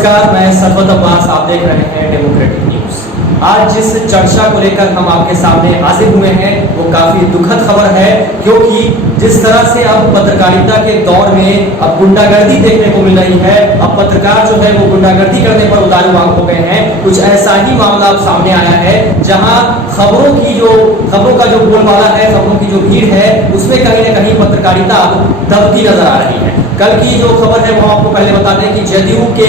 नमस्कार, मैं सरफत अब्बास, आप देख रहे हैं डेमोक्रेटिक न्यूज। आज जिस चर्चा को लेकर हम आपके सामने हाजिर हुए हैं वो काफी दुखद खबर है, क्योंकि जिस तरह से अब पत्रकारिता के दौर में अब गुंडागर्दी देखने को मिल रही है, अब पत्रकार जो है वो गुंडागर्दी करने पर उतारू हो गए हैं। कुछ ऐसा ही मामला अब सामने आया है जहां खबरों का जो बोलबाला है, खबरों की जो भीड़ है, उसमें कहीं ना कहीं पत्रकारिता अब दबती नजर आ रही है। कल की जो खबर है वो आपको पहले बता दें कि जदयू के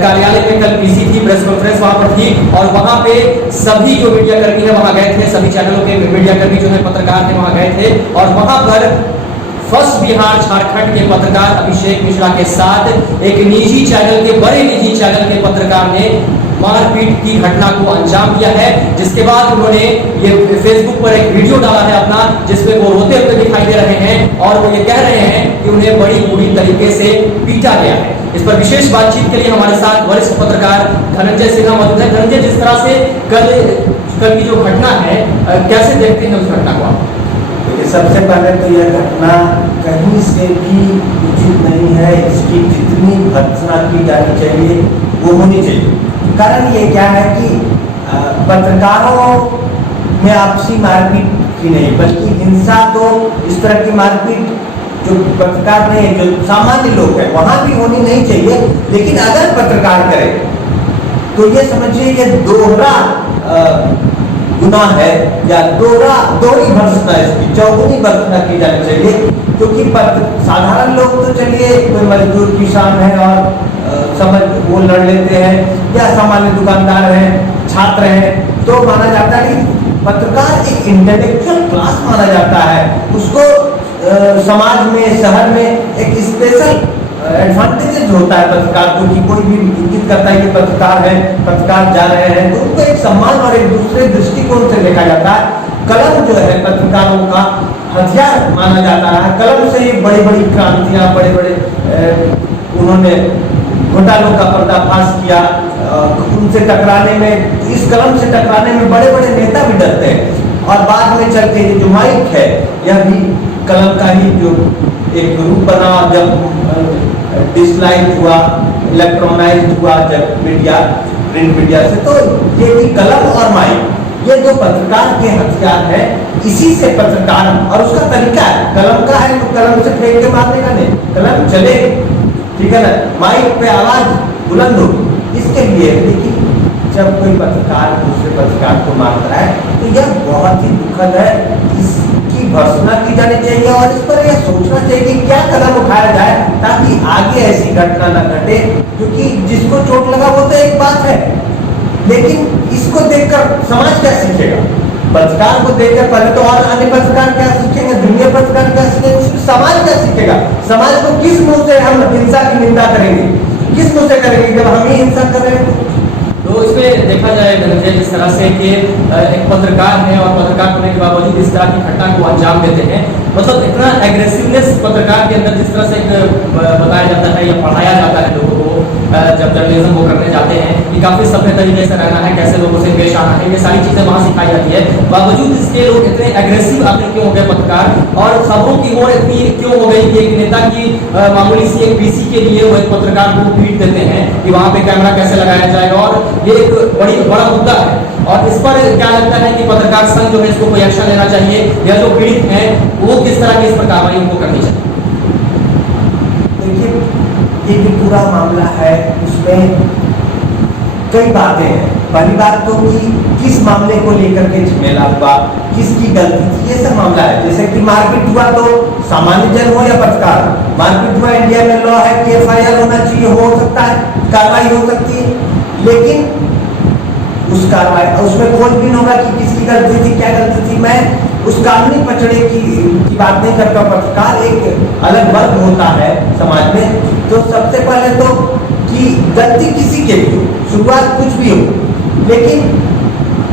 कार्यालय में कल पीसी थी, प्रेस कॉन्फ्रेंस वहां पर थी और वहां पे सभी जो मीडिया कर्मी है वहां गए थे, सभी चैनलों के मीडिया कर्मी जो है पत्रकार थे वहां गए थे और वहां पर फर्स्ट बिहार झारखंड के पत्रकार अभिषेक मिश्रा के साथ एक निजी चैनल के बड़े निजी चैनल के पत्रकार ने मारपीट की घटना को अंजाम दिया है, जिसके बाद उन्होंने ये फेसबुक पर एक वीडियो डाला है अपना, जिसमें वो रोते हुए दिखाई दे रहे हैं और वो ये कह रहे हैं कि उन्हें बड़ी बुरी तरीके से पीटा गया है। इस पर विशेष बातचीत के लिए हमारे साथ वरिष्ठ पत्रकार धनंजय सिन्हा मौजूद है। धनंजय, जिस तरह से कल की जो घटना है, कैसे देखते हैं उस घटना को आप? सबसे पहले तो यह घटना कहीं से भी उचित नहीं है। इसकी जितनी भर्त्सना की जानी चाहिए वो होनी चाहिए। कारण ये क्या है कि पत्रकारों में आपसी मारपीट की नहीं बल्कि हिंसा, तो इस तरह की मारपीट जो पत्रकार नहीं, जो सामान्य लोग हैं वहां भी होनी नहीं चाहिए। लेकिन अगर पत्रकार करे तो ये समझिए ये दोहरा गुनाह है या दोहरी भर्त्सना, इसकी चौगुनी भर्त्सना की जानी चाहिए। क्योंकि साधारण लोग तो चलिए कोई मजदूर किसान है और समझ वो लड़ लेते हैं, या सामान्य दुकानदार हैं, छात्र हैं, तो माना जाता है कि पत्रकार एक इंटेलेक्चुअल क्लास माना जाता है। उसको समाज में, शहर में एक स्पेशल एडवांटेजेस होता है पत्रकार को, कि कोई भी इंगित करता है कि पत्रकार है, पत्रकार जा रहे हैं, तो उनको एक सम्मान और एक दूसरे दृष्टिकोण से देखा जाता है। कलम जो है पत्रकारों का हथियार माना जाता है। कलम से ही बड़ी बड़ी क्रांतियां, बड़े बड़े उन्होंने घोटालों का पर्दाफाश किया। उनसे टकराने में, इस कलम से टकराने में बड़े बड़े नेता भी डरते हैं। और बाद में चल के जो माइक है, यह भी कलम का ही जो एक रूप बना, जब डिसलाइक हुआ, इलेक्ट्रोनाइज्ड हुआ जब प्रिंट मीडिया से, तो ये भी कलम और माइक, ये जो पत्रकार के हथियार है, इसी से पत्रकार, और उसका तरीका है, कलम का है तो कलम से फेंक के मारने का नहीं, कलम चले, ठीक है ना, माइक पे आवाज बुलंद होगी, इसके लिए। लेकिन जब कोई पत्रकार दूसरे पत्रकार को मारता है तो यह बहुत ही दुखद है। इसकी भर्त्सना की जानी चाहिए और इस पर यह सोचना चाहिए कि क्या कदम उठाया जाए ताकि आगे ऐसी घटना न घटे। क्योंकि जिसको चोट लगा वो तो एक बात है, लेकिन इसको देखकर समाज क्या सीखेगा? पत्रकार को देखकर पहले तो और अन्य पत्रकार क्या सीखेंगे, दुनिया पत्रकार क्या सीखेंगे, समाज क्या सीखेगा? समाज को किस मुंह से हम हिंसा की निंदा करेंगे, किस मुंह से करेंगे जब हम ही हिंसा कर रहे हैं? तो इसमें देखा जाए धनंजय, जिस तरह से कि एक पत्रकार है और पत्रकार होने के बावजूद इस तरह की घटना को अंजाम देते हैं, मतलब इतना एग्रेसिवनेस पत्रकार के अंदर जिस तरह से बताया जाता है या पढ़ाया जाता है लोगों को जब जर्नलिज्म वो करने जाते हैं कि काफी सभ्य तरीके से रहना है, कैसे लोगों से पेश आना है, ये सारी चीजें वहां सिखाई जाती है। बावजूद इसके लोग इतने एग्रेसिव आखिर क्यों हो गए पत्रकार, और खबरों की ओर इतनी क्यों हो गई कि एक नेता की मामूली सी एक पीसी के लिए वो एक पत्रकार को पीट देते हैं कि वहां पे कैमरा कैसे लगाया जाएगा, और ये एक बड़ा मुद्दा है। और इस पर क्या लगता है कि पत्रकार संघ जो है इसको कोई एक्शन लेना चाहिए, या जो पीड़ित हैं वो किस तरह की इस पर कार्रवाई उनको करनी चाहिए? देखिए, ये जो पूरा मामला है उसमें कई बातें हैं। पहली बात तो कि किस मामले को लेकर के झमेला हुआ, किसकी गलती थी, ये सब मामला है। जैसे कि मारपीट हुआ तो सामान्य जन हो या पत्रकार, मारपीट हुआ, इंडिया में लॉ है कि FIR होना चाहिए, हो सकता है, कार्रवाई हो सकती है, लेकिन उस कार्रवाई उसमें खोजबीन होगा कि किसकी गलती थी, क्या गलती थी। मैं उस कानूनी पचड़े की बात नहीं करता। पत्रकार एक अलग वर्ग होता है समाज में, तो सबसे पहले तो कि गलती किसी के भी हो, शुरुआत कुछ भी हो, लेकिन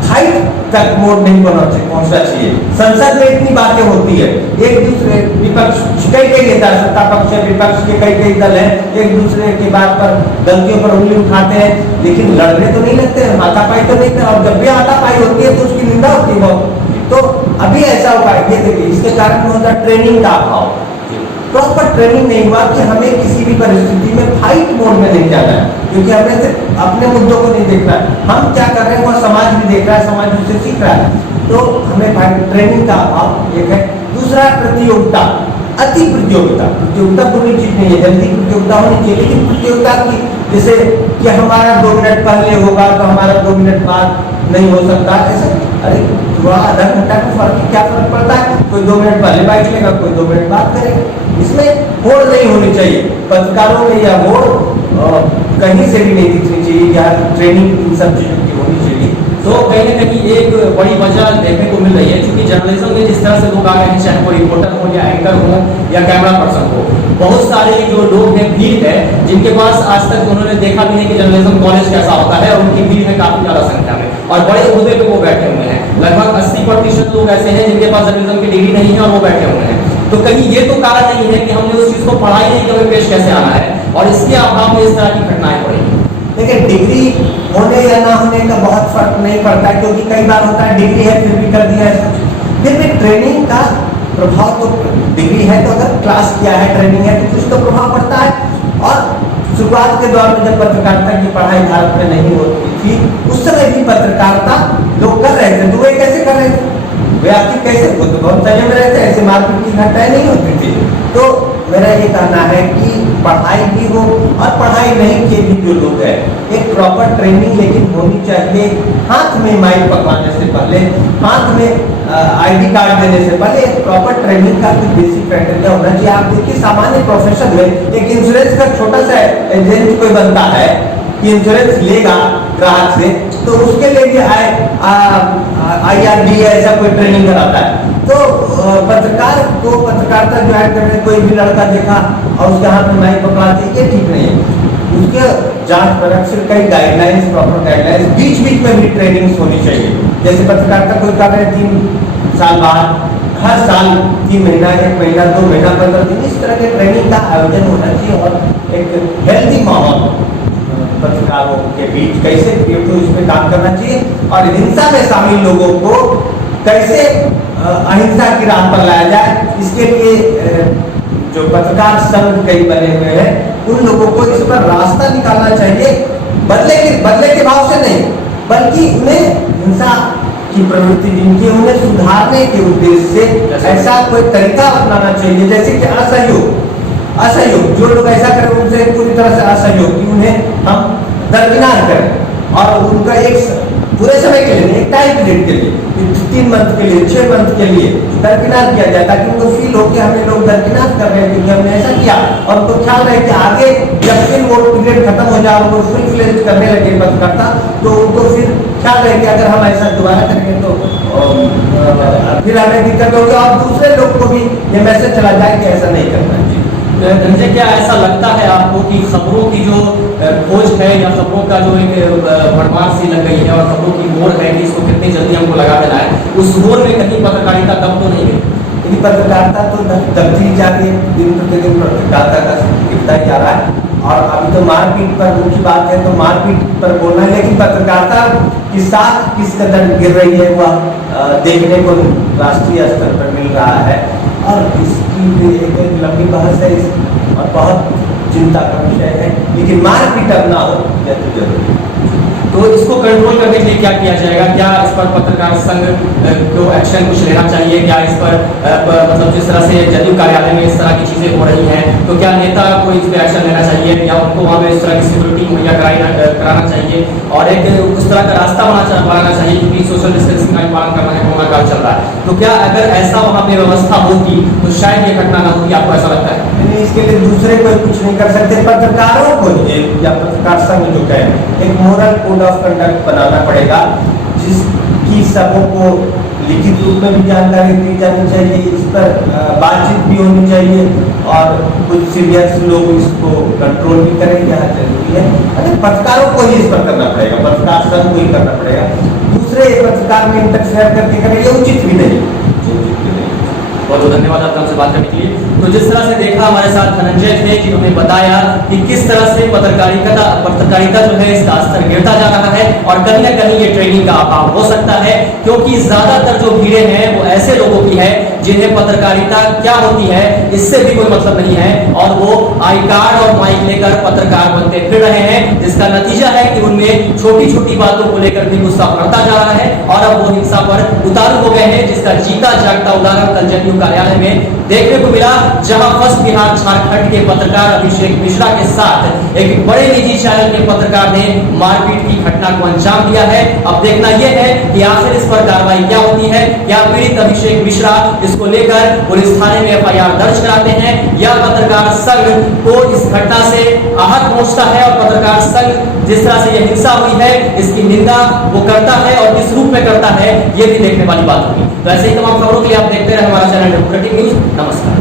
हाइट तक मोड़ नहीं पहुंचना चाहिए। संसद में इतनी बातें होती है, एक दूसरे विपक्ष कई नेता, सत्ता पक्ष विपक्ष के कई दल हैं, एक दूसरे की बात पर गलतियों पर उंगली उठाते हैं, लेकिन लड़ने तो नहीं लगते हैं, हाथापाई तो नहीं करते। और जब भी हाथापाई होती है तो उसकी निंदा होती है। तो अभी ऐसा हुआ है, ये देखिए, इसके कारण होता है ट्रेनिंग का अभाव। प्रॉपर ट्रेनिंग नहीं हुआ कि हमें किसी भी परिस्थिति में फाइट मोड में नहीं जाना है। क्योंकि हमें सिर्फ अपने मुद्दों को नहीं देखना है, हम क्या कर रहे हैं वो समाज भी देख रहा है, समाज उससे सीख रहा है। तो हमें ट्रेनिंग का अभाव एक है। दूसरा प्रतियोगिता, अति प्रतियोगिता। प्रतियोगिता बुरी चीज नहीं है, जल्दी प्रतियोगिता होनी चाहिए, लेकिन प्रतियोगिता की जैसे कि हमारा 2 मिनट पहले होगा तो हमारा 2 मिनट बाद नहीं हो सकता, ऐसे अरे थोड़ा आधा घंटा का फर्क, क्या फर्क पड़ता है, कोई 2 मिनट पहले बैठ लेगा, कोई 2 मिनट बाद करेगा। इसमें होड़ नहीं होनी चाहिए पत्रकारों में, या होड़ कहीं से भी नहीं दिखनी चाहिए, या ट्रेनिंग इन सब चीजों की होनी चाहिए। तो कहीं न कहीं एक बड़ी वजह देखने को मिल रही है, क्योंकि जर्नलिज्म में जिस तरह से लोग आ रहे हैं, चाहे वो रिपोर्टर हो या एंकर हो या कैमरा पर्सन हो, बहुत सारे जो लोग हैं, भीड़ है, जिनके पास आज तक उन्होंने देखा भी नहीं कि जर्नलिज्म कॉलेज कैसा होता है, और उनकी भीड़ है काफी ज्यादा संख्या में, और बड़े ओहदे पे वो बैठे हुए हैं। लगभग 80% लोग ऐसे हैं जिनके पास जर्नलिज्म की डिग्री नहीं है और वो बैठे हुए हैं। तो कहीं ये तो कारण नहीं है कि हमने उस चीज को पढ़ा ही नहीं कि हमें पेश कैसे आना है, और इसके अभाव में इस तरह की घटनाएं हो रही हैं। देखिए, डिग्री होने या ना होने का बहुत फर्क नहीं पड़ता है, क्योंकि कई बार होता है डिग्री है फिर भी कर दिया ऐसा। फिर भी ट्रेनिंग का प्रभाव तो, डिग्री है तो अगर क्लास किया है, ट्रेनिंग है तो कुछ तो प्रभाव पड़ता है। और शुरुआत के दौर में जब पत्रकारिता की पढ़ाई भारत में नहीं होती थी, उस समय भी पत्रकारिता लोग कर रहे थे, तो वे कैसे कर रहे थे, वे आखिर कैसे, वो तो बहुत संयम में रहते, ऐसे मारपीट की घटनाएं नहीं होती थी। तो मेरा ये कहना है कि पढ़ाई भी हो, और पढ़ाई नहीं किए भी जो लोग हैं, एक प्रॉपर ट्रेनिंग लेकिन होनी चाहिए। हाथ में माइक पकड़ाने से पहले, हाथ में आईडी कार्ड देने से पहले एक प्रॉपर ट्रेनिंग का कुछ बेसिक क्राइटेरिया होना चाहिए। आप देखिए, सामान्य प्रोफेशन में एक इंश्योरेंस का छोटा सा एजेंट कोई बनता है कि इंश्योरेंस लेगा ग्राहक से, तो उसके लिए भी IRB ऐसा कोई ट्रेनिंग कराता है। तो पत्रकार को पत्रकारिता ज्वाइन करने कोई भी लड़का देखा और उसके हाथ में माइक पकड़ाते, ये ठीक नहीं है। उसके जांच परख से कई गाइडलाइंस, प्रॉपर गाइडलाइंस, बीच बीच में भी ट्रेनिंग होनी चाहिए। जैसे पत्रकारिता कोई कर रहे हैं 3 साल बाद, हर साल 3 महीना, 1 महीना, 2 महीना, 15 दिन, इस तरह के ट्रेनिंग का आयोजन होना चाहिए। और एक हेल्दी माहौल पत्रकारों के बीच कैसे क्रिएट हो, इसमें काम करना चाहिए। और हिंसा में शामिल लोगों को कैसे अहिंसा की राह पर लाया जाए, इसके लिए जो पत्रकार संघ कई बने हुए हैं, उन लोगों को इस पर रास्ता निकालना चाहिए। बदले के भाव से नहीं, बल्कि उन्हें हिंसा की प्रवृत्ति जिनकी, उन्हें सुधारने के उद्देश्य से ऐसा कोई तरीका अपनाना चाहिए। जैसे कि असहयोग, जो लोग ऐसा करें उनसे पूरी तरह से असहयोग, कि उन्हें हम दरकिनार करें, और उनका एक पूरे समय के लिए, एक टाइम पीरियड के लिए, 3 मंथ के लिए, 6 मंथ के लिए दरकिनार किया जाए, ताकि उनको फील हो कि हमें लोग दरकिनार कर रहे हैं क्योंकि हमने ऐसा किया। और उनको ख्याल रहे कि आगे जब फिर वो पीरियड खत्म हो जाए, वो फुल फ्लेज करने लगे पत्रकारिता, तो उनको फिर ख्याल रहे कि अगर हम ऐसा दोबारा करेंगे तो फिर हमें दिक्कत होगी, और दूसरे लोग को भी ये मैसेज चला जाए कि ऐसा नहीं करना चाहिए। धनंजय, क्या ऐसा लगता है आपको कि खबरों की जो खोज है, या खबरों का जो एक भरमार सी लग गई है, और खबरों की मोड़ है कि इसको कितनी जल्दी हमको लगा देना है, उस मोड़ में कहीं पत्रकारिता दब तो नहीं है? लेकिन पत्रकारिता तो दबती जा रही है, दिन प्रतिदिन पत्रकारिता का गिरता जा रहा है। और अभी तो मारपीट पर मुख्य बात है, तो मारपीट पर बोलना है, लेकिन पत्रकारिता के साथ किस कदर गिर रही है वह देखने को राष्ट्रीय स्तर पर मिल रहा है। और इसकी भी एक लंबी बहस है, और बहुत चिंता का विषय है, लेकिन मारपीट अब ना हो यह तो जरूरी है। तो इसको कंट्रोल करने के लिए क्या किया जाएगा? क्या इस पर पत्रकार संघ को एक्शन कुछ लेना चाहिए? क्या इस पर मतलब जिस तरह से जदयू कार्यालय में इस तरह की चीजें हो रही हैं, तो क्या नेता को इस पर एक्शन लेना चाहिए, या उनको वहाँ पे इस तरह की सिक्योरिटी मुहैया कराना चाहिए, और एक उस तरह का रास्ता बनाना चाहिए, क्योंकि सोशल डिस्टेंसिंग का पालन करना है, कोरोना काल चल रहा है। तो क्या अगर ऐसा वहाँ पे व्यवस्था होगी तो शायद ये घटना ना होगी? आपको ऐसा लगता है? इसके लिए दूसरे कोई कुछ नहीं कर सकते, पत्रकारों को या पत्रकार संघ जो कहे एक मोरल कोड ऑफ कंडक्ट बनाना पड़ेगा, जिसकी सबों को लिखित रूप में भी जानकारी दी जानी चाहिए, इस पर बातचीत भी होनी चाहिए, और कुछ सीनियर्स लोग इसको कंट्रोल भी करें, यह जरूरी है। अगर पत्रकारों को ही इस पर करना पड़ेगा, पत्रकार संघ को ही करना पड़ेगा, दूसरे पत्रकार में इंटरफेयर करके करें, ये उचित भी नहीं। बहुत बहुत धन्यवाद आपका हमसे बात करने के लिए। तो जिस तरह से देखा हमारे साथ धनंजय थे जिन्होंने बताया कि किस तरह से पत्रकारिता जो है इसका स्तर गिरता जा रहा है और कहीं ना कहीं ये ट्रेनिंग का अभाव हो सकता है, क्योंकि ज्यादातर जो भीड़ें हैं वो ऐसे लोगों की है जिन्हें पत्रकारिता क्या होती है इससे भी कोई मतलब नहीं है और वो आई कार्ड और माइक लेकर पत्रकार बनते फिर रहे हैं, जिसका नतीजा है कि उनमें छोटी छोटी बातों को लेकर भी गुस्सा बढ़ता जा रहा है और अब वो हिंसा पर उतारू हो गए हैं, जिसका जीता जागता उदाहरण कल जदयू कार्यालय में देखने को मिला, जहां फर्स्ट बिहार झारखंड के पत्रकार अभिषेक मिश्रा के साथ एक बड़े निजी चैनल के पत्रकार ने मारपीट की घटना को अंजाम दिया है। अब देखना यह है कि आखिर इस पर कार्रवाई क्या होती है, क्या पीड़ित अभिषेक मिश्रा इसको लेकर पुलिस थाने में एफआईआर दर्ज कराते हैं या पत्रकार संघ को इस घटना से आहत पहुंचता है और पत्रकार संघ जिस तरह से यह हिंसा हुई है इसकी निंदा वो करता है और किस रूप में करता है ये भी देखने वाली बात होगी। तो ऐसे ही तमाम खबरों के लिए आप देखते रहे हमारा चैनल डेमोक्रेटिक न्यूज। नमस्कार।